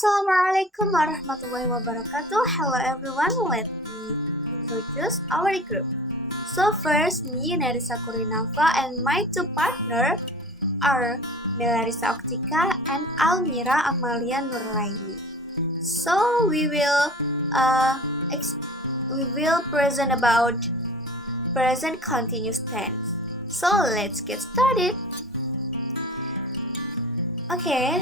Assalamualaikum warahmatullahi wabarakatuh. Hello everyone, let me introduce our group. So first, me Nerissa Kurinafa and my two partners are Melarisa Oktika and Almira Amalia Nurlaini. So uh, we will present about present continuous tense. So let's get started. Okay,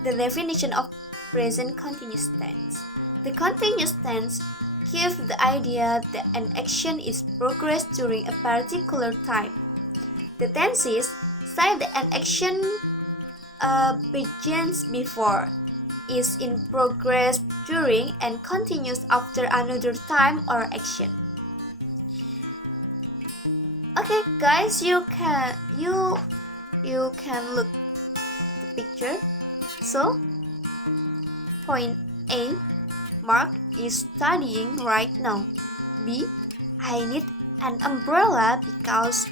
the definition of present continuous tense. The continuous tense gives the idea that an action is progressed during a particular time. The tenses say that an action begins before, is in progress during, and continues after another time or action. Okay, guys, you can look the picture. So, point A, Mark is studying right now. B, I need an umbrella because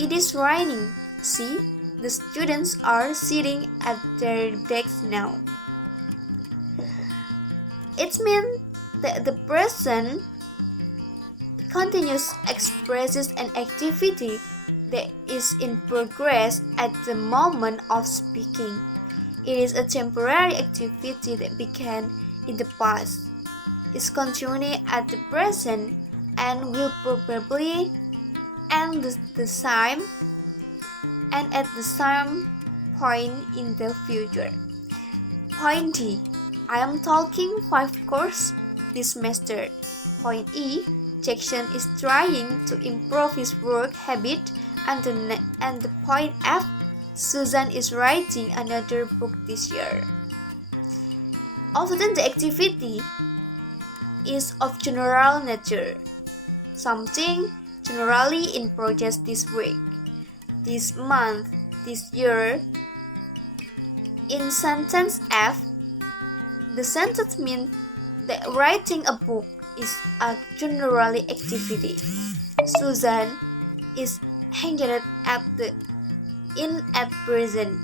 it is raining. C, the students are sitting at their desks now. It means that the present continuous expresses an activity that is in progress at the moment of speaking. It is a temporary activity that began in the past, is continuing at the present, and will probably end at the same point in the future. Point D, I am taking 5 courses this semester. Point E, Jackson is trying to improve his work habit, and the point F, Susan is writing another book this year. Often the activity is of general nature, something generally in progress this week, this month, this year. In sentence F, the sentence means that writing a book is a generally activity. Susan is engaged at present,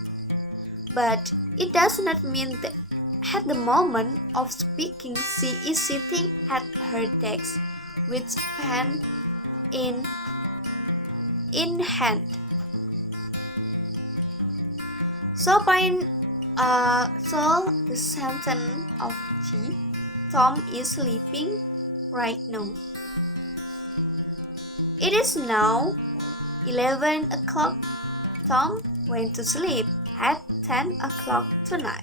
but it does not mean that at the moment of speaking she is sitting at her desk with pen in hand. So the sentence of G, Tom is sleeping right now. It is now 11 o'clock. Tom went to sleep at 10 o'clock tonight.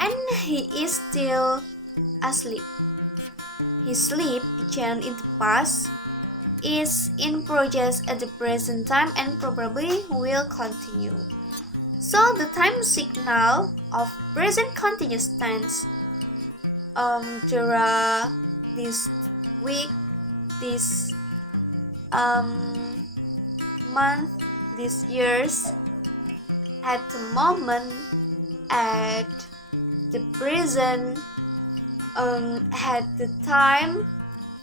And he is still asleep. His sleep began in the past, is in progress at the present time, and probably will continue. So the time signal of present continuous tense there are this week, this month, these years, at the moment, at the present, at the time,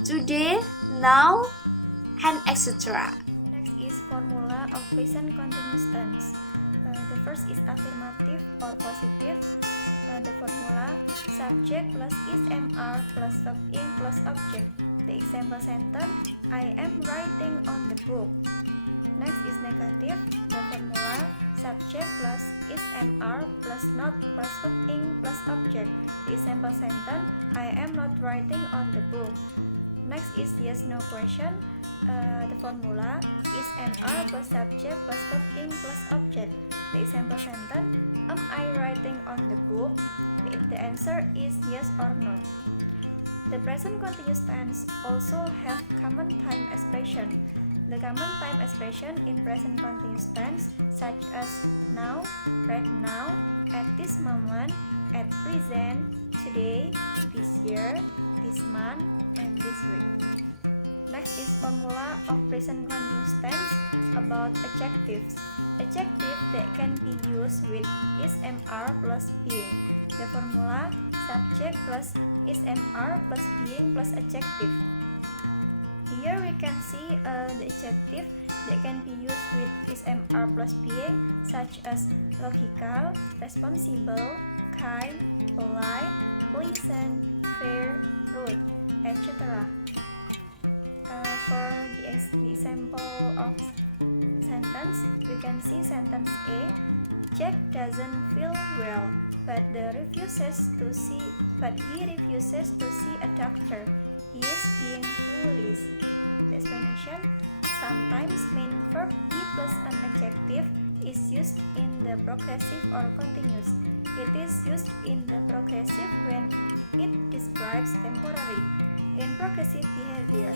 today, now, and etc. Next is formula of present continuous tense. The first is affirmative or positive. The formula subject plus is mr plus verb in plus object. The example sentence, I am writing on the book. Next is negative. The formula subject plus is mr plus not plus verb in plus object. The example sentence, I am not writing on the book. Next is yes no question. The formula is mr plus subject plus verb in plus object. The example sentence, am I writing on the book? The answer is yes or no. The present continuous tense also have common time expression. The common time expression in present continuous tense such as now, right now, at this moment, at present, today, this year, this month, and this week. Next is formula of present continuous tense about adjectives. Adjective that can be used with is mr plus being. The formula subject plus is mr plus being plus adjective. Here we can see the adjective that can be used with SMR plus being, such as logical, responsible, kind, polite, pleasant, fair, rude, etc. For the example of sentence, we can see sentence A. Jack doesn't feel well, but he refuses to see a doctor. He is being foolish. The explanation: sometimes main verb be plus an adjective is used in the progressive or continuous. It is used in the progressive when it describes temporary, in progressive behavior.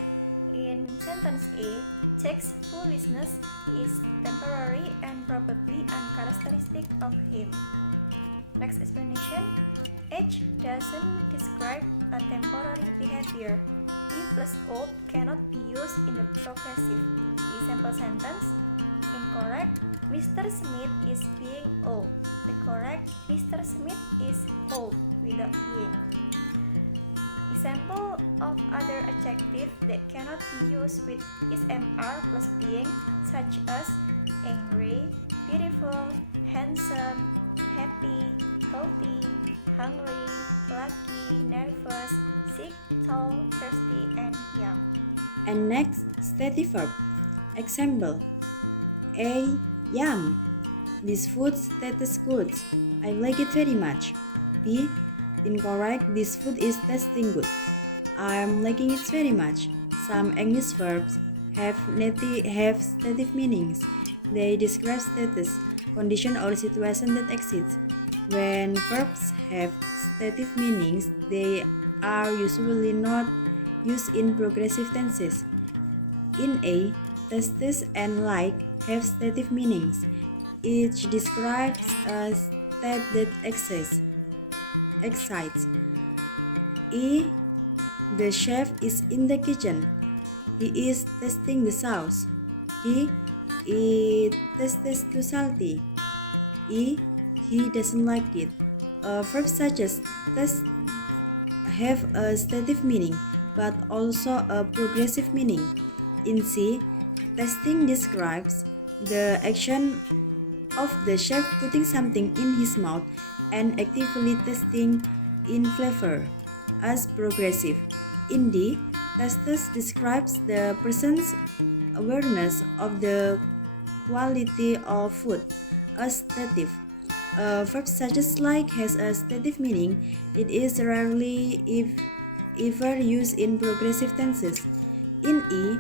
In sentence A, Jack's foolishness is temporary and probably uncharacteristic of him. Next explanation: age doesn't describe a temporary behavior. Be plus old cannot be used in the progressive. Example sentence: incorrect, Mr. Smith is being old. The correct: Mr. Smith is old without being. Example of other adjectives that cannot be used with SMR plus being, such as angry, beautiful, handsome, happy, healthy, hungry, lucky, nervous, sick, tall, thirsty, and young. And next, stative verb. Example: A. Yum. This food tastes good. I like it very much. B. Incorrect. This food is tasting good. I'm liking it very much. Some English verbs have stative meanings. They describe status, condition, or situation that exists. When verbs have stative meanings, they are usually not used in progressive tenses. In A, tastes and like have stative meanings. Each describes a state that excites. E. The chef is in the kitchen. He is tasting the sauce. D. It tastes too salty. E. He doesn't like it. Verbs such as taste have a stative meaning, but also a progressive meaning. In C, tasting describes the action of the chef putting something in his mouth and actively tasting in flavor, as progressive. In D, tastes describes the person's awareness of the quality of food, as stative. Verb such as like has a stative meaning. It is rarely, if ever, used in progressive tenses. In E,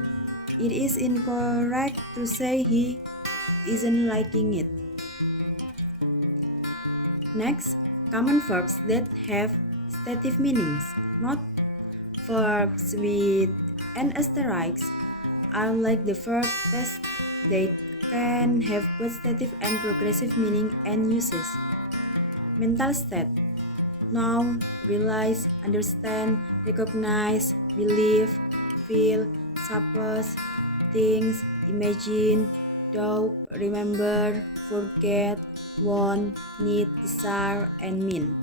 it is incorrect to say he isn't liking it. Next, common verbs that have stative meanings. Note: verbs with an asterisk are like the verb test. They can have both stative and progressive meaning and uses. Mental state: know, realize, understand, recognize, believe, feel, suppose, think, imagine, doubt, remember, forget, want, need, desire, and mean.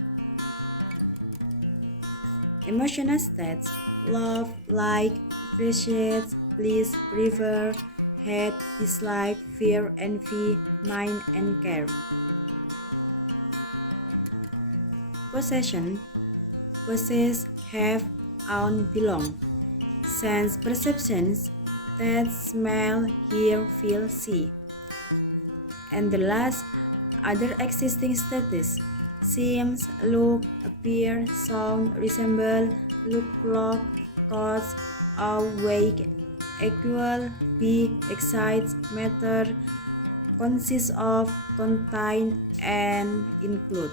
Emotional states: love, like, appreciate, please, prefer, hate, dislike, fear, envy, mind, and care. Possession: possess, have, own, belong. Sense perceptions: taste, smell, hear, feel, see. And the last, other existing status: seems, look, appear, sound, resemble, look, clock, cause, awake, equal, be, excite, matter, consist of, contain, and include.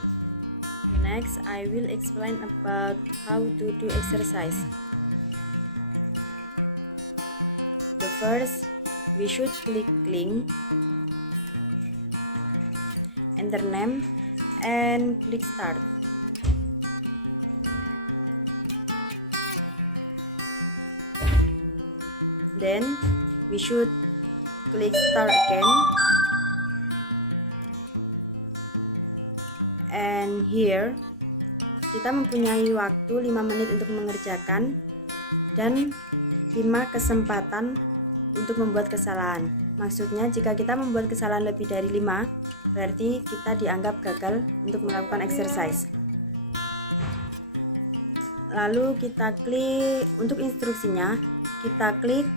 Next, I will explain about how to do exercise. The first, we should click link, enter name, and click start. Then we should click start again, and here kita mempunyai waktu 5 menit untuk mengerjakan dan 5 kesempatan untuk membuat kesalahan. Maksudnya jika kita membuat kesalahan lebih dari 5, berarti kita dianggap gagal untuk melakukan exercise. Lalu kita klik untuk instruksinya, kita klik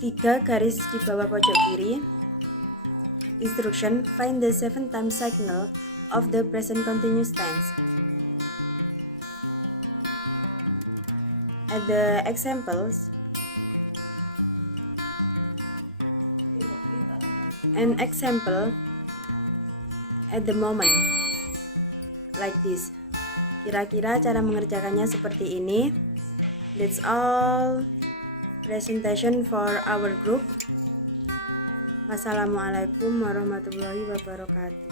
3 garis di bawah pojok kiri. Instruction, find the 7 times signal of the present continuous tense. At the examples, an example at the moment, like this. Kira-kira cara mengerjakannya seperti ini. That's all presentation for our group. Wassalamualaikum warahmatullahi wabarakatuh.